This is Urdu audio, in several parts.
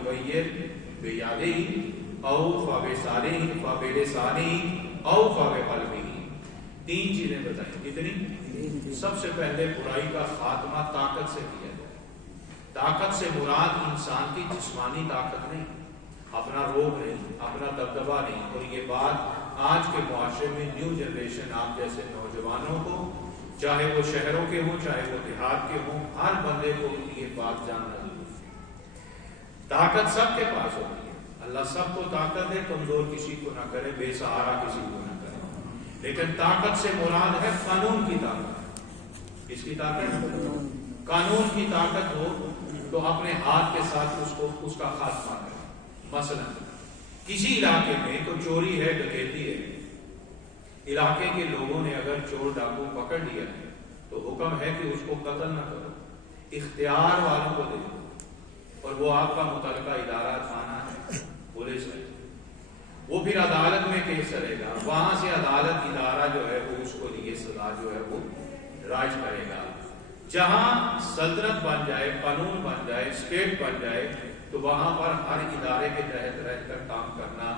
یغیر بیادہ او فبلسانہ او فبقلبہ. تین چیزیں بتائیں. کتنی؟ سب سے پہلے برائی کا خاتمہ طاقت سے کیا جائے. طاقت سے مراد انسان کی جسمانی طاقت نہیں، اپنا روب نہیں، اپنا دبدبا نہیں. اور یہ بات آج کے معاشرے میں نیو جنریشن آپ جیسے نوجوانوں کو، چاہے وہ شہروں کے ہوں چاہے وہ دیہات کے ہوں، ہر بندے کو یہ بات جاننا ضروری ہے. طاقت سب کے پاس ہوتی ہے، اللہ سب کو طاقت دے، کمزور کسی کو نہ کرے، بے سہارا کسی کو نہ کرے. لیکن طاقت سے مراد ہے قانون کی طاقت. کس کی طاقت؟ قانون کی طاقت ہو تو اپنے ہاتھ کے ساتھ اس کا خاتمہ کرے. مثلا کسی علاقے میں تو چوری ہے، ڈکیتی ہے، علاقے کے لوگوں نے اگر چور ڈاکو پکڑ لیا ہے تو حکم ہے کہ اس کو قتل نہ کرو، اختیار والوں کو دے دو. اور وہ آپ کا متعلقہ ادارہ تھانہ ہے، پولیس ہے، وہ پھر عدالت میں کیس چلے گا، وہاں سے عدالت ادارہ جو ہے وہ اس کو یہ سزا جو ہے وہ راج کرے گا. جہاں سلطنت بن جائے، قانون بن جائے، اسٹیٹ بن جائے، تو وہاں پر ہر ادارے کے تحت رہ کر کام کرنا،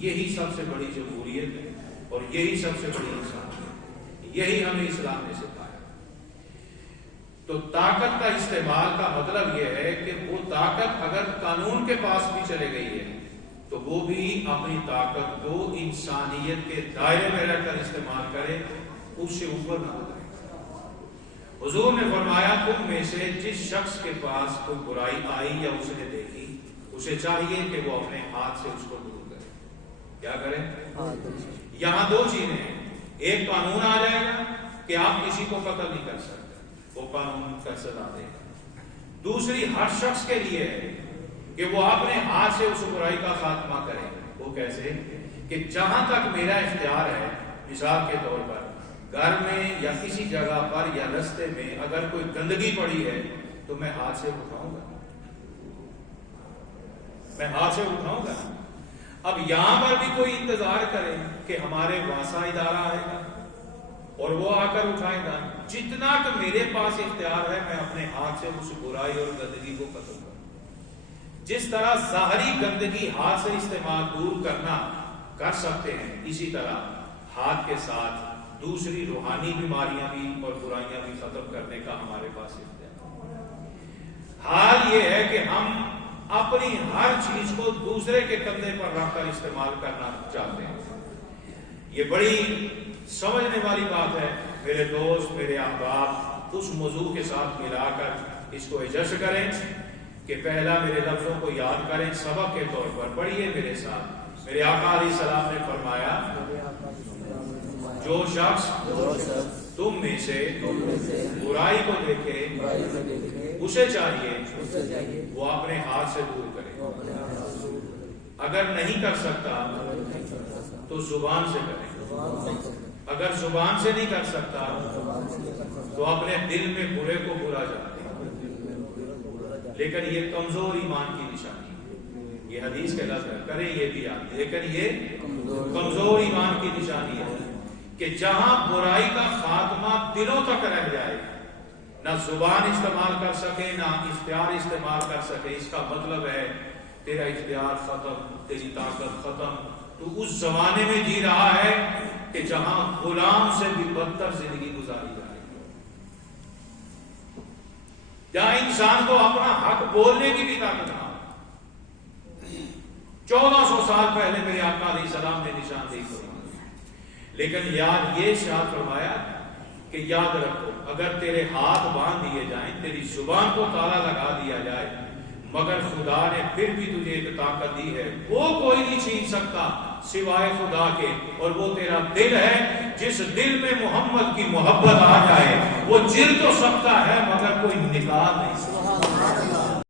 یہی سب سے بڑی جمہوریت ہے اور یہی سب سے بڑی انسانیت ہے. یہی ہمیں اسلام نے سکھایا. تو طاقت کا استعمال کا مطلب یہ ہے کہ وہ طاقت اگر قانون کے پاس بھی چلے گئی ہے تو وہ بھی اپنی طاقت کو انسانیت کے دائرے میں رہ کر استعمال کرے، اس سے اوپر نہ ہو جائے. حضور نے فرمایا تم میں سے جس شخص کے پاس کوئی برائی آئی یا اس نے دیکھی، اسے چاہیے کہ وہ اپنے ہاتھ سے اس کو دور کرے. کیا کریں؟ یہاں دو چیزیں ہیں. ایک قانون آ جائے گا کہ آپ کسی کو قتل نہیں کر سکتے، وہ قانون کا سزا دے گا. دوسری ہر شخص کے لیے ہے کہ وہ اپنے ہاتھ سے اس برائی کا خاتمہ کرے. وہ کیسے؟ کہ جہاں تک میرا اختیار ہے، مثال کے طور پر گھر میں یا کسی جگہ پر یا رستے میں اگر کوئی گندگی پڑی ہے تو میں ہاتھ سے اٹھاؤں گا، میں ہاتھ سے اٹھاؤں گا. اب یہاں پر بھی کوئی انتظار کرے کہ ہمارے واسا ادارہ آئے گا اور وہ آ کر اٹھائے گا. جتنا کہ میرے پاس اختیار ہے میں اپنے ہاتھ سے اس برائی اور گندگی کو ختم کروں. جس طرح ظاہری گندگی ہاتھ سے استعمال دور کرنا کر سکتے ہیں، اسی طرح ہاتھ کے ساتھ دوسری روحانی بیماریاں بھی اور برائیاں بھی ختم کرنے کا ہمارے پاس اختیار. حال یہ ہے کہ ہم اپنی ہر چیز کو دوسرے کے کندھے پر رکھ کر استعمال کرنا چاہتے ہیں. یہ بڑی سمجھنے والی بات ہے. میرے دوست، میرے احباب، اس موضوع کے ساتھ ملا کر اس کو ایڈجسٹ کریں کہ پہلا میرے لفظوں کو یاد کریں، سبق کے طور پر پڑھیے میرے ساتھ. میرے آقا علیہ السلام نے فرمایا جو شخص تم میں سے برائی کو دیکھے اسے چاہیے وہ اپنے ہاتھ سے دور کرے. اگر نہیں کر سکتا تو زبان سے کرے. اگر زبان سے نہیں کر سکتا تو اپنے دل میں برے کو برا جانے. لیکن یہ کمزور ایمان کی نشانی ہے. یہ حدیث کے لفظ ہے، کرے یہ بھی آپ، لیکن یہ کمزور ایمان کی نشانی ہے کہ جہاں برائی کا خاتمہ دلوں تک رہ جائے، نہ زبان استعمال کر سکے نہ اختیار استعمال کر سکے، اس کا مطلب ہے تیرا اختیار ختم، تیری طاقت ختم. تو اس زمانے میں جی رہا ہے کہ جہاں غلام سے بھی بدتر زندگی گزاری جائے، جہاں انسان کو اپنا حق بولنے کی بھی طاقت نہ. 1400 سال پہلے میرے آقا علیہ السلام نے نشاندہی فرمائی. لیکن یاد یہ ارشاد فرمایا کہ یاد رکھو اگر تیرے ہاتھ باندھ دیے جائیں، تیری زبان کو تالا لگا دیا جائے، مگر خدا نے پھر بھی تجھے ایک طاقت دی ہے، وہ کوئی نہیں چھین سکتا سوائے خدا کے، اور وہ تیرا دل ہے. جس دل میں محمد کی محبت آ جائے وہ چر تو سکتا ہے مگر کوئی نکال نہیں سکتا.